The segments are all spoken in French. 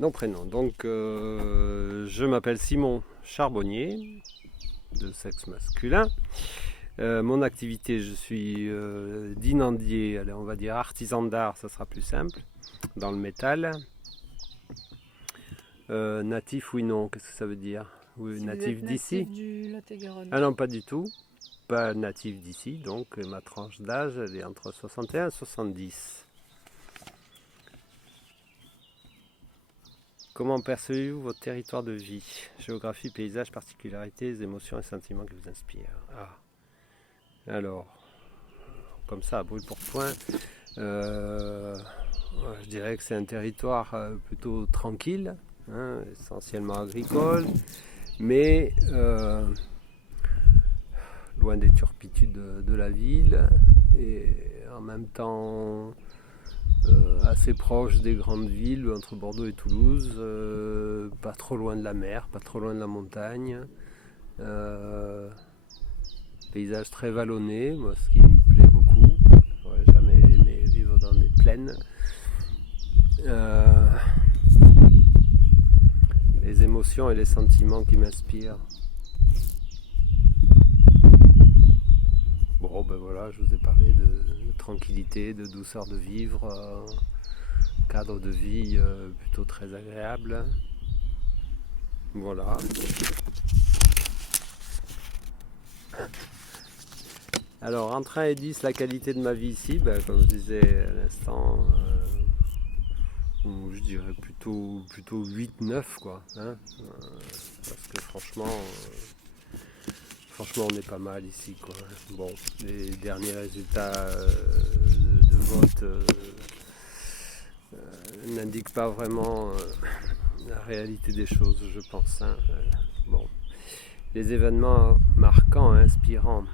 Nom, prénom. Donc, je m'appelle Simon Charbonnier, de sexe masculin. Mon activité, je suis dinandier, allez, on va dire artisan d'art, ça sera plus simple, dans le métal. Natif, oui, non, qu'est-ce que ça veut dire? Oui, Si vous natif êtes d'ici? natif du Lot-et-Garonne. Ah non, pas du tout. Pas natif d'ici, donc ma tranche d'âge, elle est entre 61 et 70. Comment percevez-vous votre territoire de vie? Géographie, paysage, particularités, émotions et sentiments qui vous inspirent. Ah, alors, comme ça, à brûle pour point, euh, je dirais que c'est un territoire plutôt tranquille, hein, essentiellement agricole, mais loin des turpitudes de la ville et en même temps assez proche des grandes villes entre Bordeaux et Toulouse, pas trop loin de la mer, pas trop loin de la montagne. Euh, Paysage très vallonné, moi, ce qui me plaît beaucoup. J'aurais jamais aimé vivre dans des plaines. Euh, les émotions et les sentiments qui m'inspirent. Bon, ben voilà, je vous ai parlé de tranquillité, de douceur de vivre, cadre de vie plutôt très agréable. Voilà. Alors, entre 1 et 10, la qualité de ma vie ici, ben, comme je disais à l'instant, je dirais plutôt 8-9 quoi. Hein, parce que franchement, on est pas mal ici, quoi. Bon, les derniers résultats de vote n'indiquent pas vraiment la réalité des choses, je pense. Hein. Bon, les événements marquants, inspirants.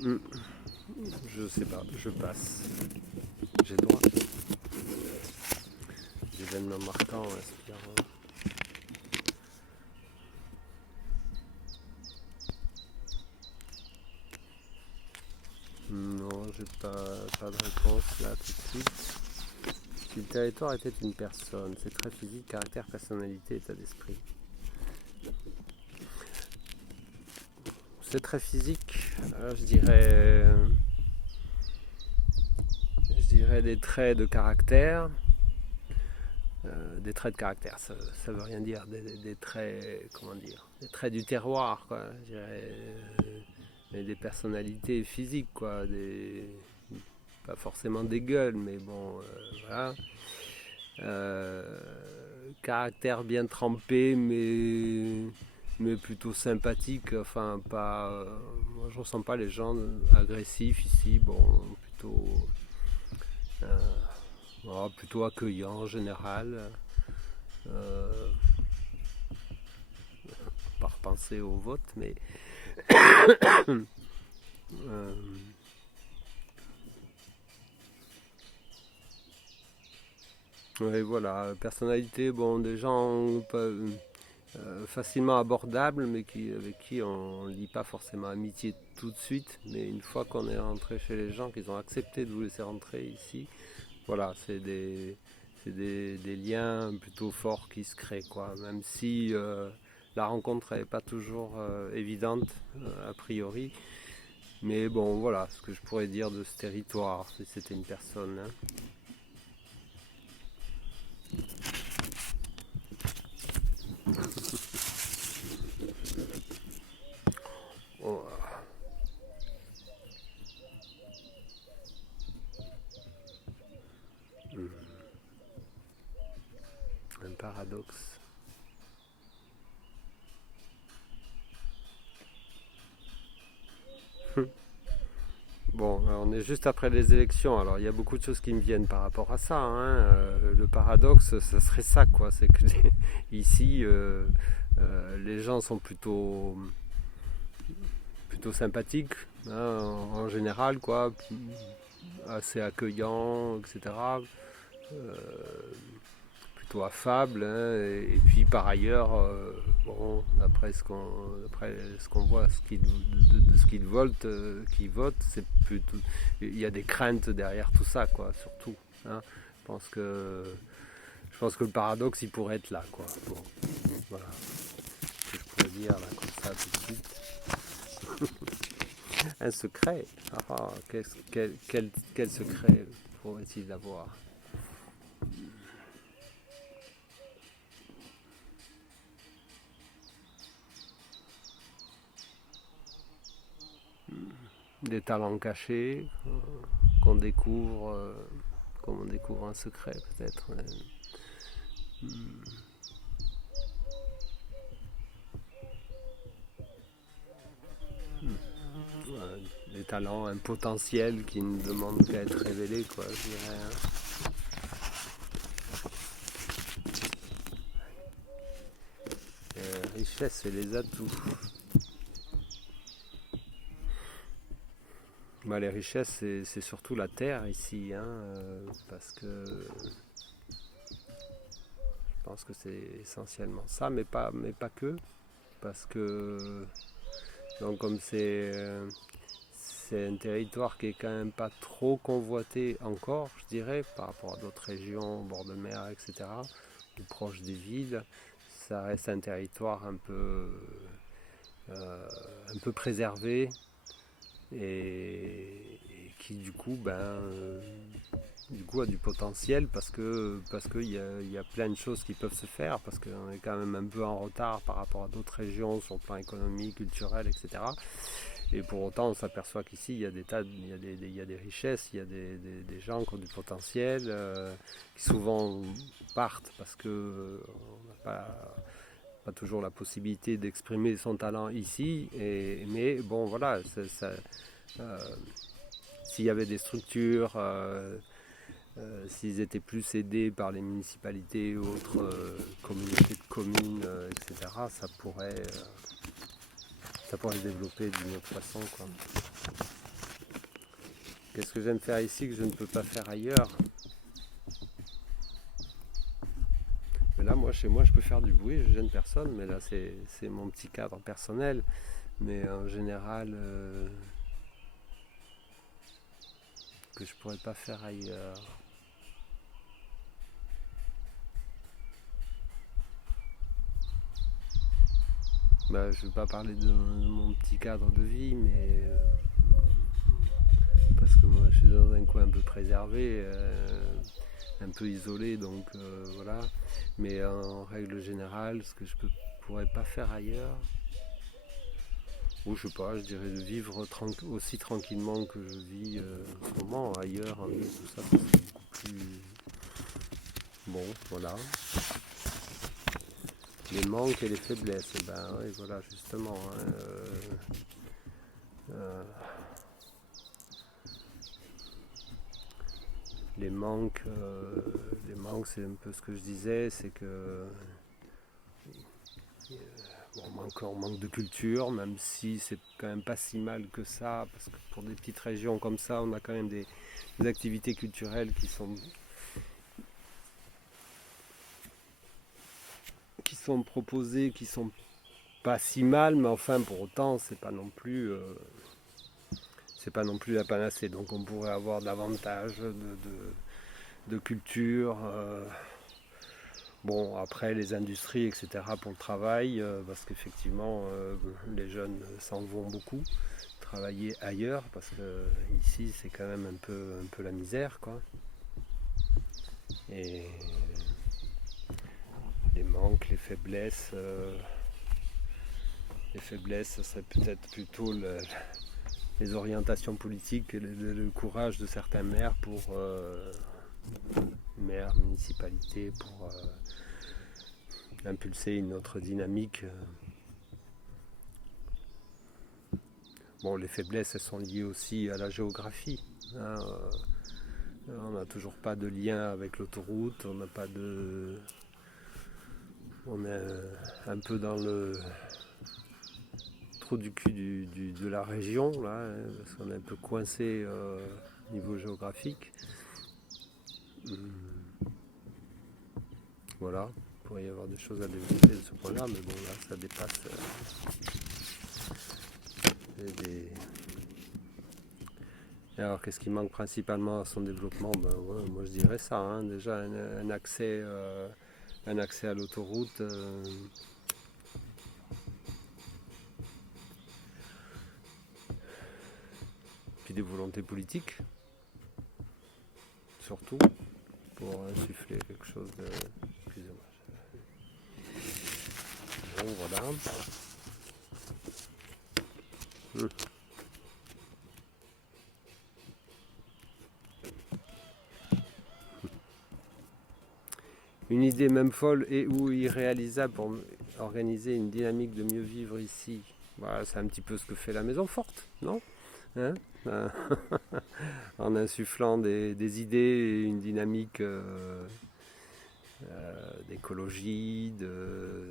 Hmm, je sais pas, je passe. J'ai le droit. Les événements marquants, inspirants. Non, j'ai pas de réponse là tout de suite. Si le territoire était une personne, c'est très physique, caractère, personnalité, état d'esprit. C'est très physique, je dirais des traits de caractère. Des traits de caractère, ça veut rien dire. Des traits, comment dire, des traits du terroir, quoi. Je dirais, des personnalités physiques, quoi. Pas forcément des gueules, mais bon, voilà. Euh, Caractère bien trempé, mais plutôt sympathique. Enfin, pas. Moi, je ressens pas les gens agressifs ici. Bon, euh, plutôt accueillant en général. Euh, Pas repenser au vote, mais euh, ouais, voilà, personnalité, bon, des gens facilement abordables, mais avec qui on ne lit pas forcément amitié tout de suite, mais une fois qu'on est rentré chez les gens, qu'ils ont accepté de vous laisser rentrer ici, voilà, c'est des liens plutôt forts qui se créent, quoi, même si la rencontre n'est pas toujours évidente a priori. Mais bon, voilà ce que je pourrais dire de ce territoire, si c'était une personne. Hein. Oh, un paradoxe. Bon, on est juste après les élections, alors il y a beaucoup de choses qui me viennent par rapport à ça. Hein. Le paradoxe, ça serait ça, quoi. C'est que ici, les gens sont plutôt sympathiques, hein, en général, quoi. Assez accueillants, etc. Euh, Plutôt affables. Hein, et puis par ailleurs, bon, d'après ce qu'on voit, de ce qui vote, c'est plutôt, il y a des craintes derrière tout ça, quoi, surtout. Hein. Je pense que, je pense que le paradoxe, il pourrait être là, quoi. Bon, voilà, ce que je pourrais dire là, comme ça, tout de suite. Un secret. Ah, quel secret pourrait-il avoir? Des talents cachés qu'on découvre, comme on découvre un secret peut-être. Des talents, un potentiel qui ne demande qu'à être révélé, quoi, je dirais. Hein. Richesse et les atouts. Bah, les richesses, c'est surtout la terre ici, hein, parce que je pense que c'est essentiellement ça, mais pas que, parce que donc comme c'est un territoire qui est quand même pas trop convoité encore, je dirais, par rapport à d'autres régions, au bord de mer, etc., ou proche des villes, ça reste un territoire un peu préservé et qui du coup a du potentiel parce qu'il y a plein de choses qui peuvent se faire parce qu'on est quand même un peu en retard par rapport à d'autres régions sur le plan économique, culturel, etc. Et pour autant, on s'aperçoit qu'ici, il y a des tas, il y a des richesses, il y a des gens qui ont du potentiel, qui souvent partent parce que on n'a pas toujours la possibilité d'exprimer son talent ici. Mais bon, voilà, euh, s'il y avait des structures, s'ils étaient plus aidés par les municipalités ou autres communautés de communes, etc., ça pourrait se développer d'une autre façon, quoi. Qu'est-ce que j'aime faire ici que je ne peux pas faire ailleurs? Mais là, moi, chez moi, je peux faire du bruit, je gêne personne, mais là, c'est mon petit cadre personnel. Mais en général, que je pourrais pas faire ailleurs. Bah, je ne vais pas parler de mon petit cadre de vie, mais parce que moi, je suis dans un coin un peu préservé, un peu isolé, donc voilà. Mais en règle générale, ce que je pourrais pas faire ailleurs, ou je sais pas, je dirais de vivre aussi tranquillement que je vis en ce moment ailleurs, en ville, tout ça, c'est beaucoup plus bon, voilà. Les manques et les faiblesses, et ben oui, voilà, justement. Hein, euh, les manques, c'est un peu ce que je disais, c'est que bon, on manque de culture, même si c'est quand même pas si mal que ça, parce que pour des petites régions comme ça, on a quand même des activités culturelles qui sont proposées, qui sont pas si mal, mais enfin pour autant, c'est pas non plus la panacée. Donc on pourrait avoir davantage de culture. Bon, après les industries, etc. pour le travail, parce qu'effectivement, les jeunes s'en vont beaucoup travailler ailleurs, parce que ici c'est quand même un peu la misère, quoi. Et les manques, les faiblesses, ce serait peut-être plutôt les orientations politiques et le courage de certains maires maires, municipalités, pour impulser une autre dynamique. Bon, les faiblesses, elles sont liées aussi à la géographie. Hein, on n'a toujours pas de lien avec l'autoroute, on n'a pas de. On est un peu dans le trou du cul de la région, là, hein, parce qu'on est un peu coincé au niveau géographique. Voilà, pourrait y avoir des choses à développer de ce point-là, mais bon, là, ça dépasse des... Et alors, qu'est-ce qui manque principalement à son développement? Ben, ouais, moi, je dirais ça, hein. Déjà, un accès à l'autoroute, puis des volontés politiques, surtout, pour insuffler quelque chose de... Excusez-moi. Bon, voilà. Une idée même folle et ou irréalisable pour organiser une dynamique de mieux vivre ici. Voilà, c'est un petit peu ce que fait la maison forte, non, hein? En insufflant des idées et une dynamique d'écologie, de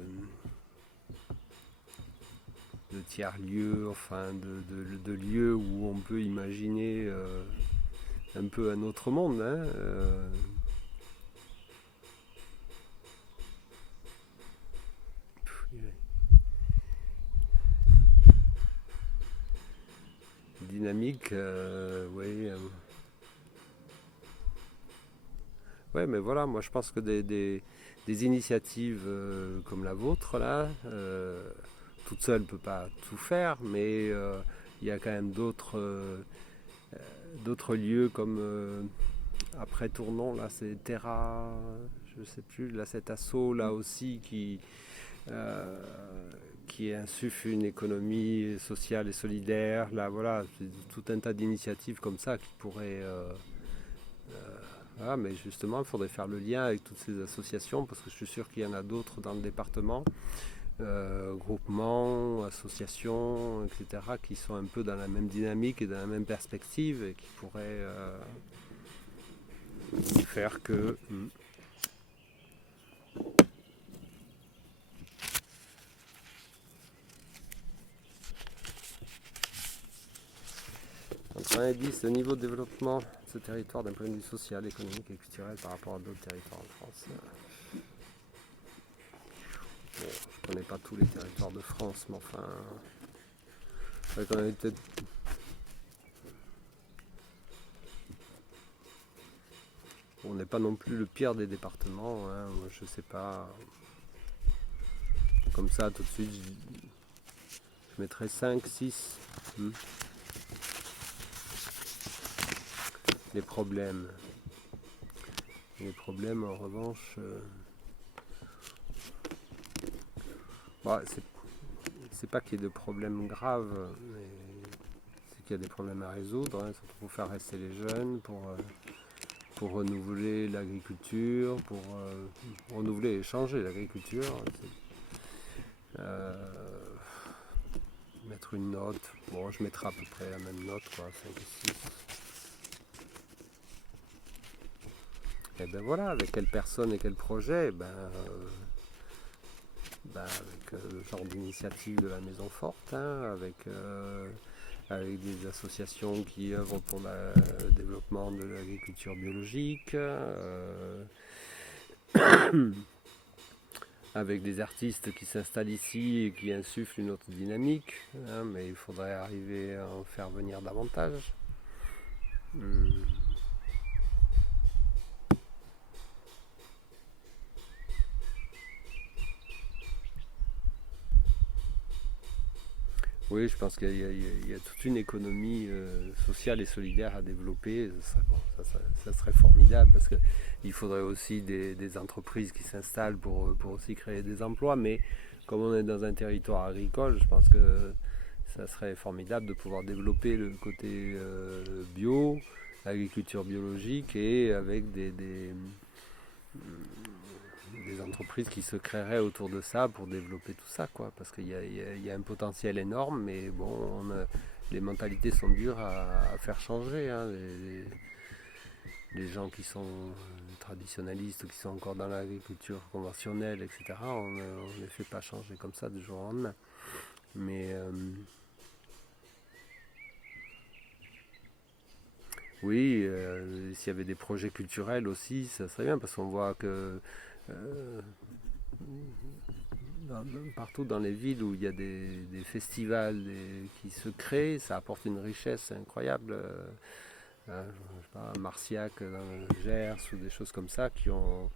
tiers-lieux, enfin de lieux où on peut imaginer un peu un autre monde, hein, dynamique, oui. Ouais, mais voilà, moi je pense que des initiatives comme la vôtre, là, toute seule ne peut pas tout faire, mais il y a quand même d'autres lieux comme après Tournon, là c'est Terra, je sais plus, là cet assaut là aussi euh, qui insuffle une économie sociale et solidaire. Là voilà, c'est tout un tas d'initiatives comme ça qui pourraient... voilà, mais justement, il faudrait faire le lien avec toutes ces associations parce que je suis sûr qu'il y en a d'autres dans le département, groupements, associations, etc., qui sont un peu dans la même dynamique et dans la même perspective et qui pourraient faire que... Entre 1 et 10, le niveau de développement de ce territoire d'un point de vue social, économique et culturel par rapport à d'autres territoires en France. Bon, je ne connais pas tous les territoires de France, mais enfin... On n'est pas non plus le pire des départements, hein. Moi, je sais pas. Comme ça, tout de suite, je mettrais 5, 6. Les problèmes. Les problèmes, en revanche, bah, c'est pas qu'il y ait de problèmes graves, mais c'est qu'il y a des problèmes à résoudre, hein, surtout pour faire rester les jeunes, pour renouveler l'agriculture, pour renouveler et changer l'agriculture. Mettre une note, bon, je mettrai à peu près la même note, quoi, 5 et 6. Et ben voilà, avec quelle personne et quel projet, avec le genre d'initiative de la Maison Forte, hein, avec des associations qui œuvrent pour le développement de l'agriculture biologique, avec des artistes qui s'installent ici et qui insufflent une autre dynamique, hein, mais il faudrait arriver à en faire venir davantage. Oui, je pense qu'il y a toute une économie sociale et solidaire à développer. Ça serait formidable parce qu'il faudrait aussi des entreprises qui s'installent pour aussi créer des emplois. Mais comme on est dans un territoire agricole, je pense que ça serait formidable de pouvoir développer le côté bio, l'agriculture biologique et avec des entreprises qui se créeraient autour de ça pour développer tout ça, quoi. Parce qu'il y a un potentiel énorme, mais bon, les mentalités sont dures à faire changer, hein. Les gens qui sont traditionnalistes, qui sont encore dans l'agriculture conventionnelle, etc., on ne les fait pas changer comme ça du jour au lendemain. Mais oui, s'il y avait des projets culturels aussi, ça serait bien, parce qu'on voit que partout dans les villes où il y a des festivals qui se créent, ça apporte une richesse incroyable. Je sais pas, Marciac dans le Gers ou des choses comme ça qui ont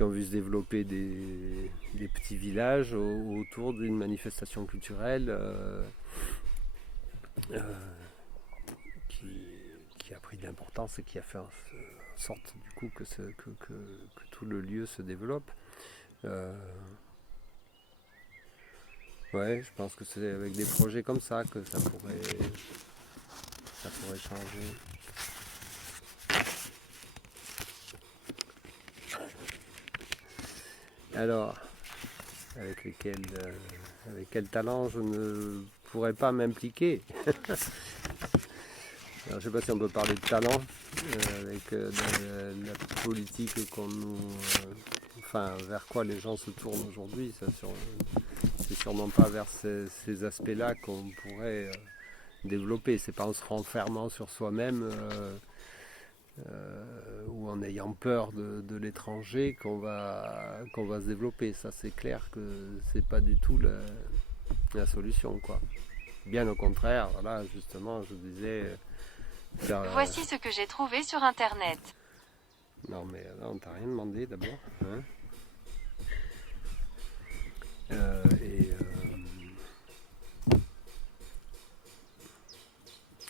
vu se développer des petits villages autour d'une manifestation culturelle euh, qui a pris de l'importance et qui a fait en sorte du coup que tout le lieu se développe. Ouais, je pense que c'est avec des projets comme ça que ça pourrait changer. Alors, avec quel talent je ne pourrais pas m'impliquer. Alors, je ne sais pas si on peut parler de talent avec la politique qu'on nous, enfin, vers quoi les gens se tournent aujourd'hui. C'est sûrement pas vers ces aspects-là qu'on pourrait développer. C'est pas en se renfermant sur soi-même ou en ayant peur de l'étranger qu'on va se développer. Ça, c'est clair que c'est pas du tout la solution, quoi. Bien au contraire, voilà, justement, je disais. Voici ce que j'ai trouvé sur internet. Non, mais là, on t'a rien demandé d'abord. Hein.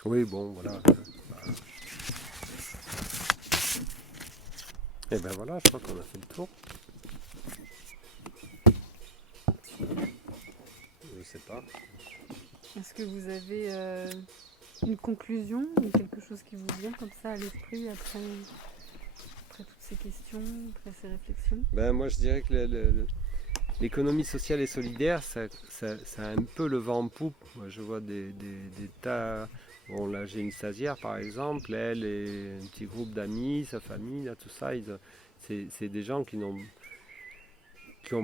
Oui, bon, voilà. Et ben voilà, je crois qu'on a fait le tour. Je sais pas. Est-ce que vous avez une conclusion ou quelque chose qui vous vient comme ça à l'esprit après toutes ces questions, après ces réflexions? Ben moi, je dirais que l'économie sociale et solidaire, ça a un peu le vent en poupe. Moi, je vois des tas. Bon, là, j'ai une stagiaire, par exemple, elle et un petit groupe d'amis, sa famille, là, tout ça. C'est des gens qui n'ont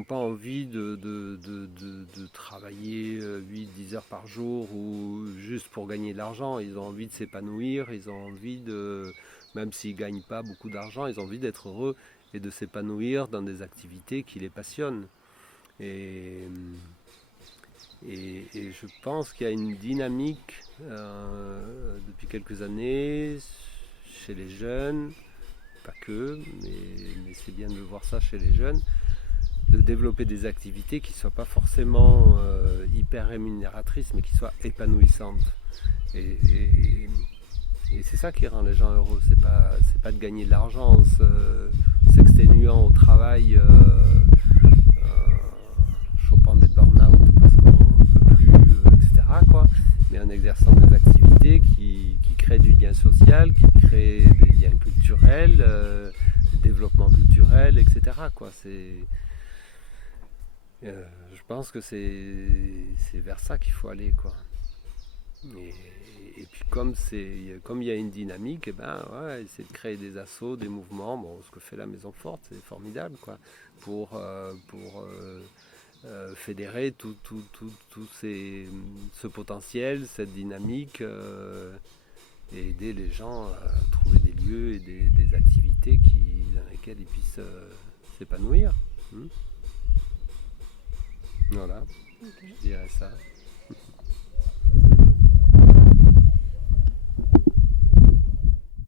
pas envie de travailler 8-10 heures par jour ou juste pour gagner de l'argent. Ils ont envie de s'épanouir, ils ont envie même s'ils ne gagnent pas beaucoup d'argent, ils ont envie d'être heureux et de s'épanouir dans des activités qui les passionnent. Et je pense qu'il y a une dynamique depuis quelques années chez les jeunes, pas que, mais c'est bien de voir ça chez les jeunes, de développer des activités qui ne soient pas forcément hyper rémunératrices, mais qui soient épanouissantes. Et c'est ça qui rend les gens heureux. C'est pas de gagner de l'argent en s'exténuant au travail, chopant des burn-out parce qu'on ne peut plus, etc. quoi. Mais en exerçant des activités qui créent du lien social, qui créent des liens culturels, du développement culturel, etc. quoi. Je pense que c'est vers ça qu'il faut aller, quoi. Et puis comme il y a une dynamique, et essayer de créer des assos, des mouvements. Bon, ce que fait la Maison Forte, c'est formidable, quoi, pour fédérer tout ce potentiel, cette dynamique, et aider les gens à trouver des lieux et des activités dans lesquelles ils puissent s'épanouir. Voilà, je dirais ça.